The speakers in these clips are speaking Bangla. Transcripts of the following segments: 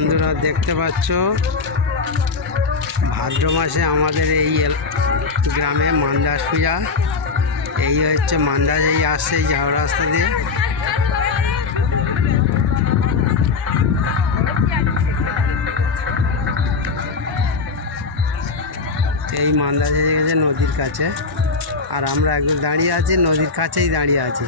বন্ধুরা দেখতে পাচ্ছ ভাদ্র মাসে আমাদের এই গ্রামে মান্দাস পূজা। এই হচ্ছে মান্দাস, এই আসছে এই ঝাউ রাস্তা দিয়ে। এই মান্দাস এসে গেছে নদীর কাছে, আর আমরা একদম দাঁড়িয়ে আছি নদীর কাছেই দাঁড়িয়ে আছি।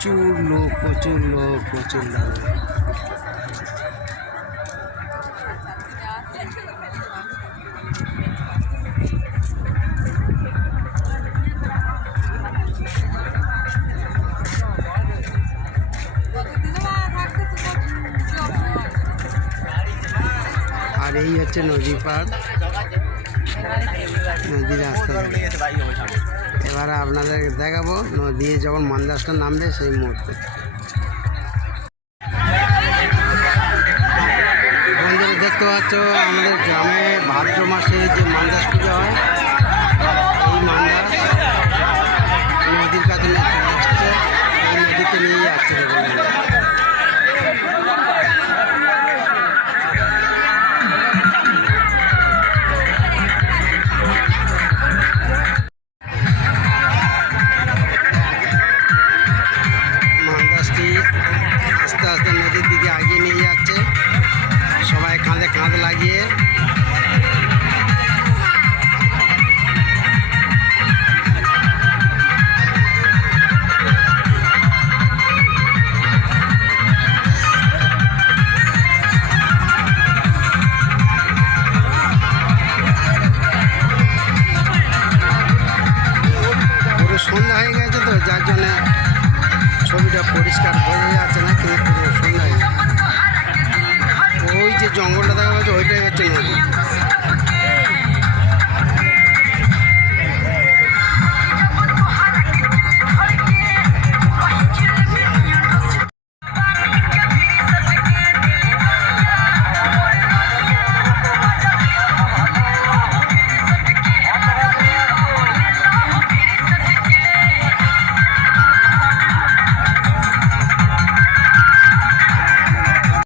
প্রচুর লোক প্রচুর লোক প্রচুর লোক। আর এই হচ্ছে নদী পার, নদীর রাস্তা। এবারে আপনাদের দেখাবো নদী যখন মান্দাসটা নামবে সেই মুহূর্তে। বন্ধুরা দেখতে পাচ্ছ আমাদের গ্রামে ভাদ্র মাসে যে মান্দাস পুজো হয়, এই মান্দাস নদীর কাছে আসছে, এই নদীতে নিয়ে যাচ্ছে। আস্তে আস্তে নদীর দিকে এগিয়ে নিয়ে যাচ্ছে, সবাই কাঁধে কাঁধ লাগিয়ে। পুরো সন্ধ্যা হয়ে গেছে তো, যার জন্য ছবিটা পরিষ্কার বোঝা